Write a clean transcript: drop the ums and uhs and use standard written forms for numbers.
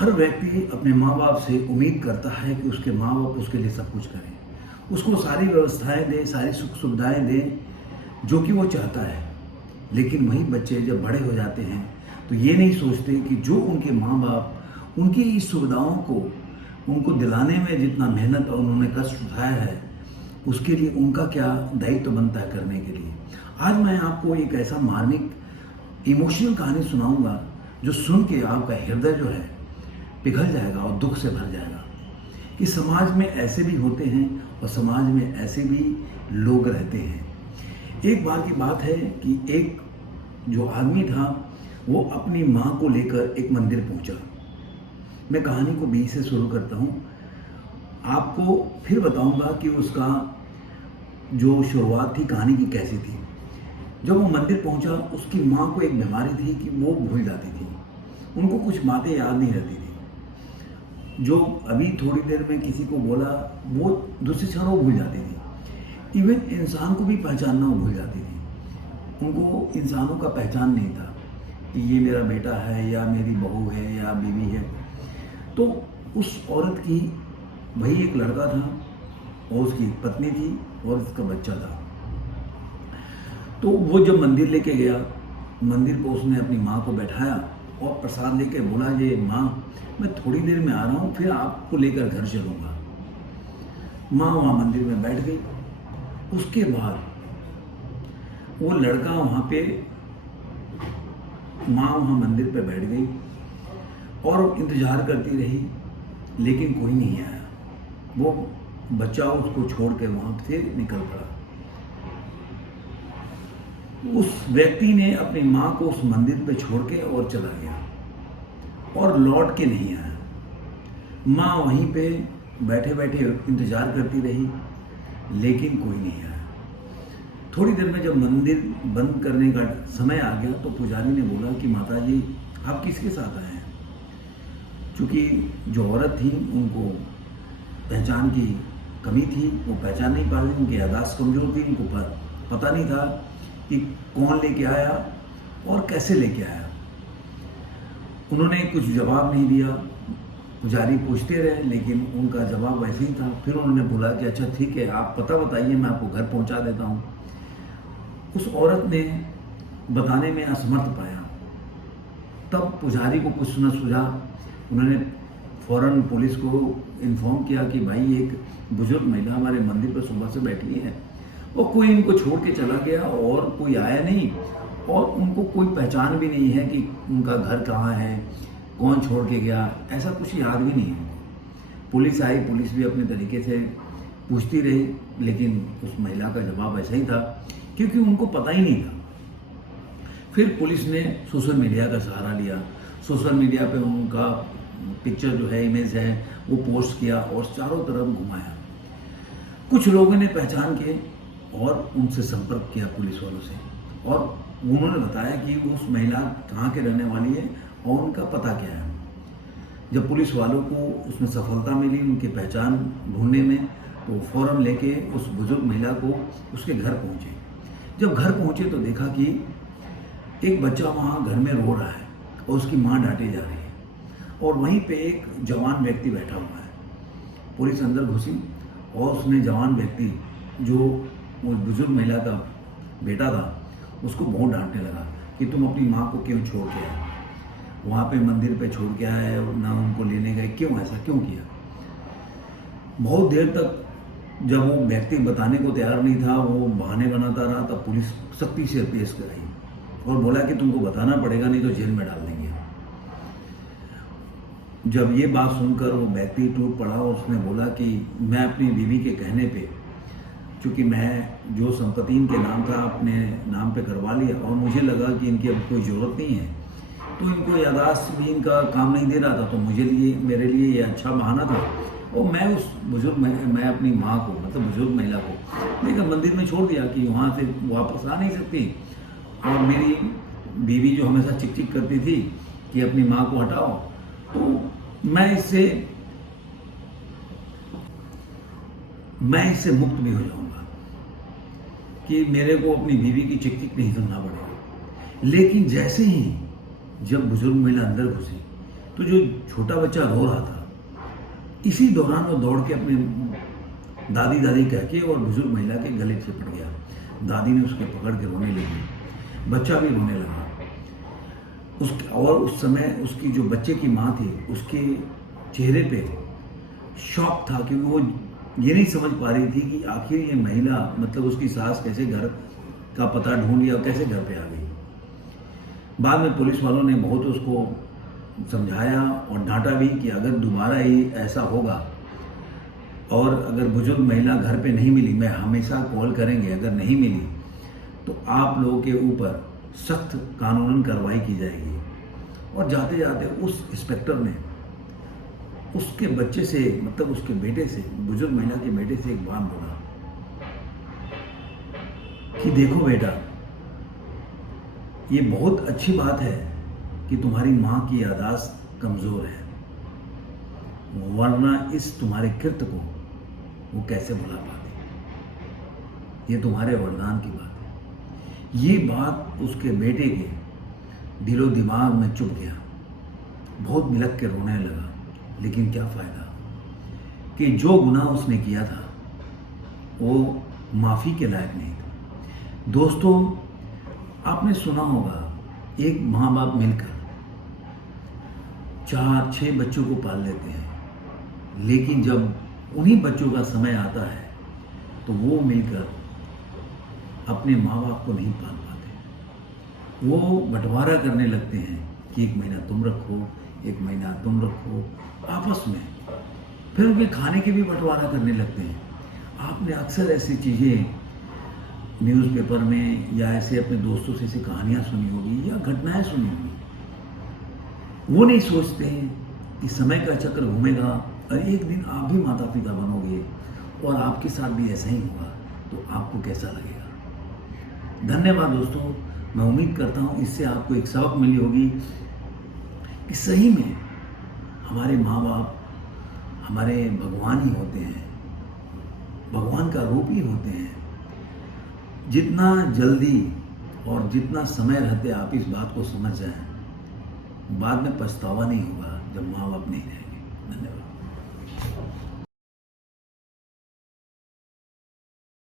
हर व्यक्ति अपने माँ बाप से उम्मीद करता है कि उसके माँ बाप उसके लिए सब कुछ करें, उसको सारी व्यवस्थाएं दें, सारी सुख सुविधाएं दें जो कि वो चाहता है। लेकिन वही बच्चे जब बड़े हो जाते हैं तो ये नहीं सोचते कि जो उनके माँ बाप उनकी इस सुविधाओं को उनको दिलाने में जितना मेहनत और उन्होंने कष्ट उठाया है, उसके लिए उनका क्या दायित्व बनता है करने के लिए। आज मैं आपको एक ऐसा मार्मिक इमोशनल कहानी सुनाऊंगा जो सुन के आपका हृदय जो है पिघल जाएगा और दुख से भर जाएगा कि समाज में ऐसे भी होते हैं और समाज में ऐसे भी लोग रहते हैं। एक बार की बात है कि एक जो आदमी था वो अपनी माँ को लेकर एक मंदिर पहुंचा। मैं कहानी को बी से शुरू करता हूँ, आपको फिर बताऊंगा कि उसका जो शुरुआत थी कहानी की कैसी थी। जब वो मंदिर पहुंचा, उसकी माँ को एक बीमारी थी कि वो भूल जाती थी, उनको कुछ बातें याद नहीं रहती थी। जो अभी थोड़ी देर में किसी को बोला वो दूसरे क्षण वो भूल जाती थी। इवन इंसान को भी पहचानना वो भूल जाती थी। उनको इंसानों का पहचान नहीं था कि ये मेरा बेटा है या मेरी बहू है या बीवी है। तो उस औरत की वही एक लड़का था और उसकी पत्नी थी और उसका बच्चा था। तो वो जब मंदिर लेके गया, मंदिर को उसने अपनी माँ को बैठाया और प्रसाद लेके बोला, ये माँ मैं थोड़ी देर में आ रहा हूँ, फिर आपको लेकर घर चलूँगा। माँ वहाँ मंदिर में बैठ गई। उसके बाद वो लड़का वहाँ पे, माँ वहाँ मंदिर पे बैठ गई और इंतज़ार करती रही, लेकिन कोई नहीं आया। वो बच्चा उसको छोड़ के वहाँ से निकल पड़ा। उस व्यक्ति ने अपनी माँ को उस मंदिर पे छोड़ के और चला गया और लौट के नहीं आया। माँ वहीं पे बैठे बैठे इंतज़ार करती रही, लेकिन कोई नहीं आया। थोड़ी देर में जब मंदिर बंद करने का समय आ गया तो पुजारी ने बोला कि माता जी आप किसके साथ आए हैं। चूँकि जो औरत थी उनको पहचान की कमी थी, वो पहचान नहीं पा रही, उनकी याददाश्त कमज़ोर थी, उनको पता नहीं था कि कौन लेके आया और कैसे लेके आया। उन्होंने कुछ जवाब नहीं दिया। पुजारी पूछते रहे लेकिन उनका जवाब वैसे ही था। फिर उन्होंने बोला कि अच्छा ठीक है, आप पता बताइए, मैं आपको घर पहुंचा देता हूं। उस औरत ने बताने में असमर्थ पाया। तब पुजारी को कुछ न सूझा। उन्होंने फौरन पुलिस को इन्फॉर्म किया कि भाई एक बुजुर्ग महिला हमारे मंदिर पर सुबह से बैठी है और कोई इनको छोड़ के चला गया और कोई आया नहीं और उनको कोई पहचान भी नहीं है कि उनका घर कहाँ है, कौन छोड़ के गया, ऐसा कुछ याद भी नहीं है। पुलिस आई, पुलिस भी अपने तरीके से पूछती रही, लेकिन उस महिला का जवाब ऐसा ही था क्योंकि उनको पता ही नहीं था। फिर पुलिस ने सोशल मीडिया का सहारा लिया। सोशल मीडिया पे उनका पिक्चर जो है, इमेज है, वो पोस्ट किया और चारों तरफ घुमाया। कुछ लोगों ने पहचान के और उनसे संपर्क किया पुलिस वालों से, और उन्होंने बताया कि उस महिला कहाँ के रहने वाली है और उनका पता क्या है। जब पुलिस वालों को उसमें सफलता मिली उनकी पहचान ढूंढने में, तो फौरन लेके उस बुजुर्ग महिला को उसके घर पहुँचे। जब घर पहुँचे तो देखा कि एक बच्चा वहाँ घर में रो रहा है और उसकी माँ डांटे जा रही है और वहीं पे एक जवान व्यक्ति बैठा हुआ है। पुलिस अंदर घुसी और उसने जवान व्यक्ति जो उस बुजुर्ग महिला का बेटा था उसको बहुत डांटने लगा कि तुम अपनी माँ को क्यों छोड़ के आए, वहाँ पे मंदिर पे छोड़ के आए और ना उनको लेने गए, क्यों ऐसा क्यों किया। बहुत देर तक जब वो व्यक्ति बताने को तैयार नहीं था, वो बहाने बनाता रहा, तब पुलिस सख्ती से पेश कर रही और बोला कि तुमको बताना पड़ेगा, नहीं तो जेल में डाल देंगे। जब ये बात सुनकर वो व्यक्ति टूट पड़ा और उसने बोला कि मैं अपनी बीवी के कहने पे, चूँकि मैं जो संपत्ति इनके नाम था अपने नाम पे करवा लिया और मुझे लगा कि इनकी अब कोई ज़रूरत नहीं है, तो इनको याददाश्त भी इनका काम नहीं दे रहा था, तो मेरे लिए ये अच्छा बहाना था। और मैं उस मैं अपनी माँ को, मतलब बुजुर्ग महिला को लेकर मंदिर में छोड़ दिया कि वहाँ से वापस आ नहीं सकती, और मेरी बीवी जो हमेशा चिक चिक करती थी कि अपनी माँ को हटाओ, तो मैं इससे मुक्त भी हो जाऊंगा कि मेरे को अपनी बीवी की चिक चिक नहीं सुनना पड़ेगा। लेकिन जैसे ही जब बुजुर्ग महिला अंदर घुसी तो जो छोटा बच्चा रो रहा था, इसी दौरान वो दौड़ के अपने दादी दादी कह के और बुजुर्ग महिला के गले चिपट गया। दादी ने उसके पकड़ के रोने लगी, बच्चा भी रोने लगा। और उस समय उसकी जो बच्चे की माँ थी, उसके चेहरे पे शॉक था, क्योंकि वो ये नहीं समझ पा रही थी कि आखिर ये महिला, मतलब उसकी सास, कैसे घर का पता ढूंढ लिया और कैसे घर पे आ गई। बाद में पुलिस वालों ने बहुत उसको समझाया और डांटा भी कि अगर दोबारा ही ऐसा होगा और अगर बुजुर्ग महिला घर पे नहीं मिली, मैं हमेशा कॉल करेंगे, अगर नहीं मिली तो आप लोगों के ऊपर सख्त कानूनन कार्रवाई की जाएगी। और जाते जाते उस इंस्पेक्टर ने उसके बच्चे से, मतलब उसके बेटे से, बुजुर्ग महिला के बेटे से एक बात बोला कि देखो बेटा, ये बहुत अच्छी बात है कि तुम्हारी माँ की याददाश्त कमज़ोर है, वरना इस तुम्हारे कृत्य को वो कैसे भुला पाती। ये तुम्हारे वरदान की बात है। ये बात उसके बेटे के दिलो दिमाग में चुभ गया, बहुत बिलख के रोने लगा। लेकिन क्या फ़ायदा कि जो गुनाह उसने किया था वो माफ़ी के लायक नहीं था। दोस्तों, आपने सुना होगा, एक माँ बाप मिलकर 4-6 बच्चों को पाल लेते हैं, लेकिन जब उन्हीं बच्चों का समय आता है तो वो मिलकर अपने माँ बाप को नहीं पाल पाते। वो बंटवारा करने लगते हैं कि 1 महीना तुम रखो, 1 महीना तुम रखो, आपस में। फिर उनके खाने की भी बंटवारा करने लगते हैं। आपने अक्सर ऐसी चीज़ें न्यूज़पेपर में या ऐसे अपने दोस्तों से ऐसी कहानियाँ सुनी होगी या घटनाएं सुनी होगी। वो नहीं सोचते हैं कि समय का चक्र घूमेगा और एक दिन आप भी माता पिता बनोगे और आपके साथ भी ऐसा ही होगा, तो आपको कैसा लगेगा। धन्यवाद दोस्तों, मैं उम्मीद करता हूँ इससे आपको एक सबक मिली होगी कि सही में हमारे माँ बाप हमारे भगवान ही होते हैं, भगवान का रूप ही होते हैं। जितना जल्दी और जितना समय रहते आप इस बात को समझ जाएं, बाद में पछतावा नहीं होगा जब माँ बाप नहीं रहेंगे। धन्यवाद।